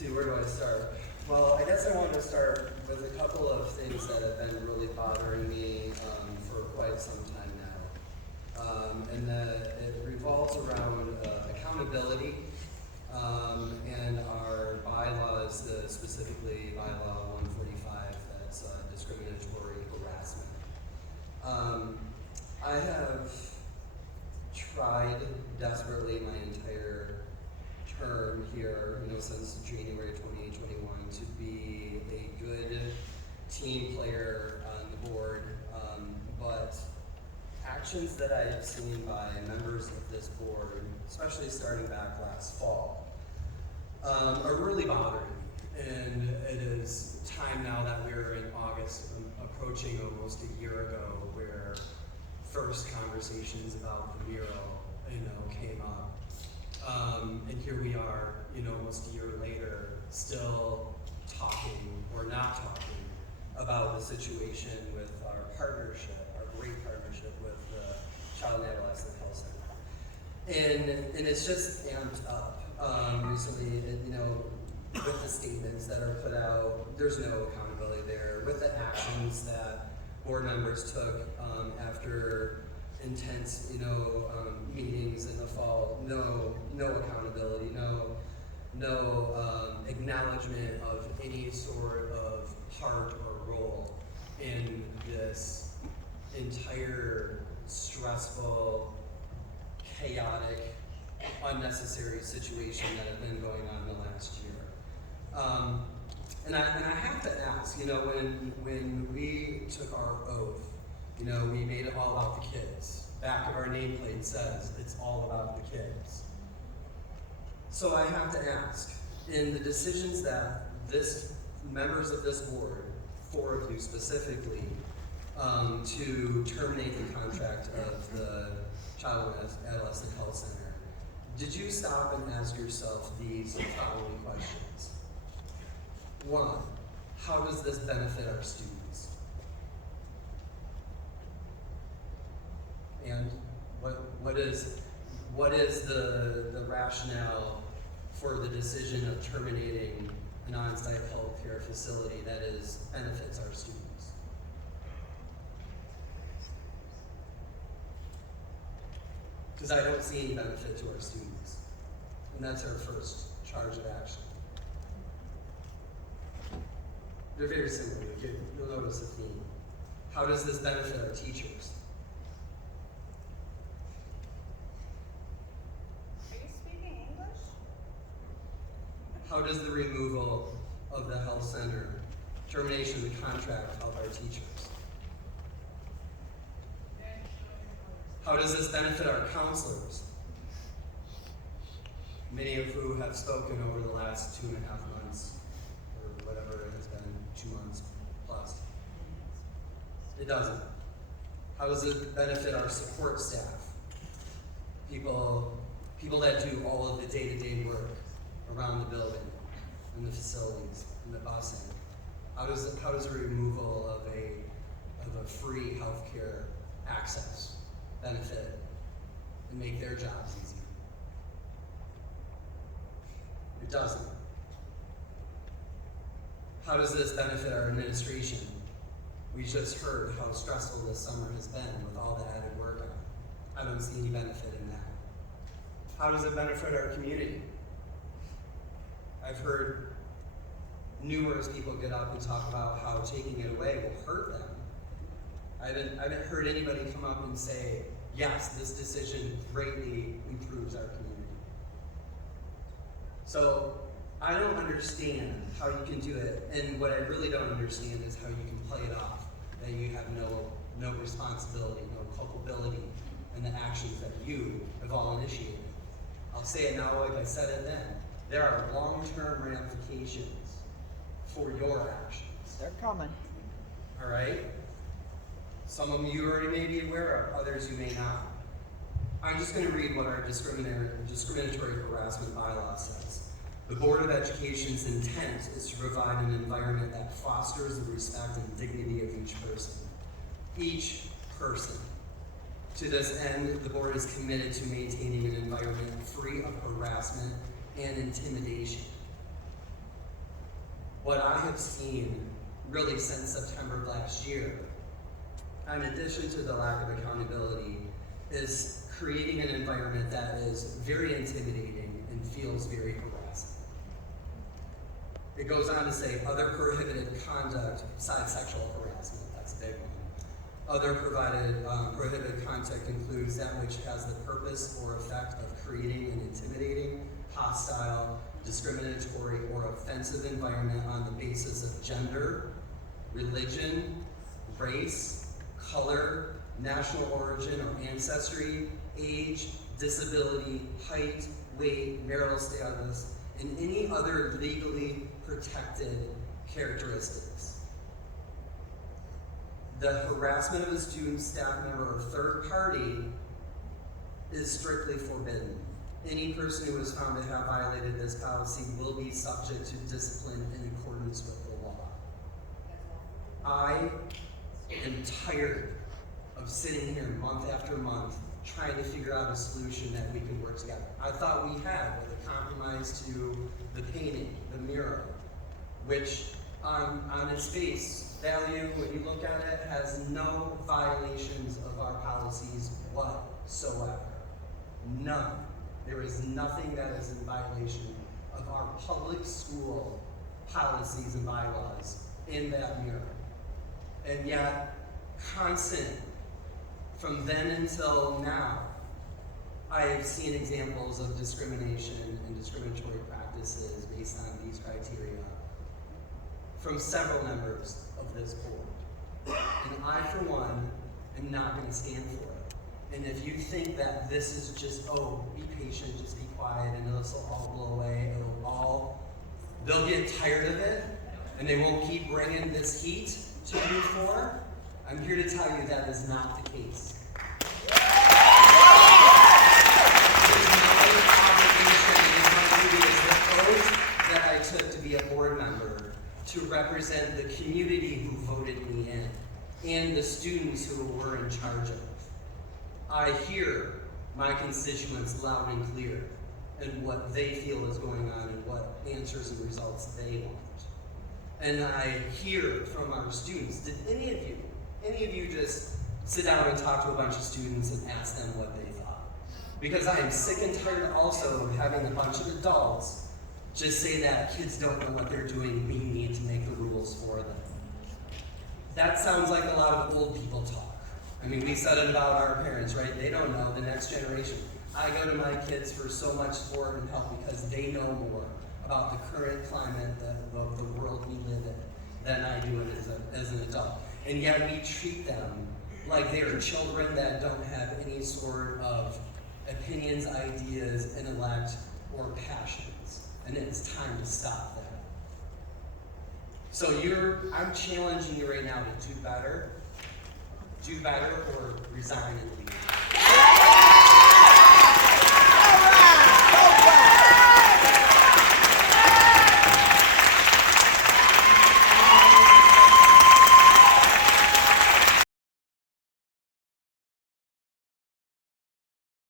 see, where do I start? Well, I guess I want to start with a couple of things that have been really bothering me for quite some time now. And that it revolves around accountability and our bylaws, specifically bylaw 145, that's discriminatory harassment. I have tried desperately my entire term here, since January 2021, to be a good team player on the board, but actions that I have seen by members of this board, especially starting back last fall, are really bothering me. And it is time now that we're in August, approaching almost a year ago, where first conversations about the mural, came up. And here we are, almost a year later, still talking or not talking about the situation with our partnership, our great partnership with the Child and Adolescent Health Center. And it's just amped up. Recently, with the statements that are put out, there's no accountability there. With the actions that board members took after intense, meetings in the fall, no accountability, no acknowledgement of any sort of part or role in this entire stressful, chaotic, unnecessary situation that has been going on the last year. And I have to ask, when we took our oath, we made it all about the kids. Back of our nameplate says it's all about the kids. So I have to ask, in the decisions that members of this board, 4 of you specifically, to terminate the contract of the Child and Adolescent Health Center, did you stop and ask yourself these following questions? 1, how does this benefit our students? And what is the rationale for the decision of terminating an on-site health care facility that benefits our students? Because I don't see any benefit to our students. And that's our first charge of action. They're very similar. You'll notice a theme. How does this benefit our teachers? Are you speaking English? How does the removal of the health center, termination of the contract, help our teachers? How does this benefit our counselors? Many of whom have spoken over the last 2.5 months, or whatever it has been, 2 months plus. It doesn't. How does it benefit our support staff? People that do all of the day-to-day work around the building, in the facilities, in the busing. How does the removal of a free healthcare access benefit and make their jobs easier? It doesn't. How does this benefit our administration? We just heard how stressful this summer has been with all the added work on. I don't see any benefit in that. How does it benefit our community? I've heard numerous people get up and talk about how taking it away will hurt them. I haven't heard anybody come up and say, yes, this decision greatly improves our community. So I don't understand how you can do it, and what I really don't understand is how you can play it off, that you have no responsibility, no culpability in the actions that you have all initiated. I'll say it now like I said it then. There are long-term ramifications for your actions. They're coming. All right? Some of you already may be aware of, others you may not. I'm just going to read what our discriminatory harassment bylaw says. The Board of Education's intent is to provide an environment that fosters the respect and dignity of each person. Each person. To this end, the board is committed to maintaining an environment free of harassment and intimidation. what I have seen really since September of last year, in addition to the lack of accountability, is creating an environment that is very intimidating and feels very harassing. It goes on to say other prohibited conduct besides sexual harassment, that's a big one. Other prohibited conduct includes that which has the purpose or effect of creating an intimidating, hostile, discriminatory, or offensive environment on the basis of gender, religion, race, color, national origin or ancestry, age, disability, height, weight, marital status, and any other legally protected characteristics. The harassment of a student, staff member, or third party is strictly forbidden. Any person who is found to have violated this policy will be subject to discipline in accordance with the law. I am tired of sitting here month after month trying to figure out a solution that we can work together. I thought we had with a compromise to the painting, the mural, which on its face value, when you look at it, has no violations of our policies whatsoever. None. There is nothing that is in violation of our public school policies and bylaws in that mural. And yet, constant, from then until now, I have seen examples of discrimination and discriminatory practices based on these criteria from several members of this board. And I, for one, am not going to stand for it. And if you think that this is just, oh, be patient, just be quiet, and this will all blow away, they'll get tired of it, and they won't keep bringing this heat to you for, I'm here to tell you that is not the case. It is my obligation, it is my duty as the oath that I took to be a board member to represent the community who voted me in and the students who were in charge of it. I hear my constituents loud and clear and what they feel is going on and what answers and results they want. And I hear from our students. Did any of you just sit down and talk to a bunch of students and ask them what they thought? Because I am sick and tired also of having a bunch of adults just say that kids don't know what they're doing, we need to make the rules for them. That sounds like a lot of old people talk. I mean, we said it about our parents, right? They don't know, the next generation. I go to my kids for so much support and help because they know more about the current climate of the world we live in than I do as an adult. And yet we treat them like they are children that don't have any sort of opinions, ideas, intellect, or passions. And it's time to stop that. So I'm challenging you right now to do better or resign and leave.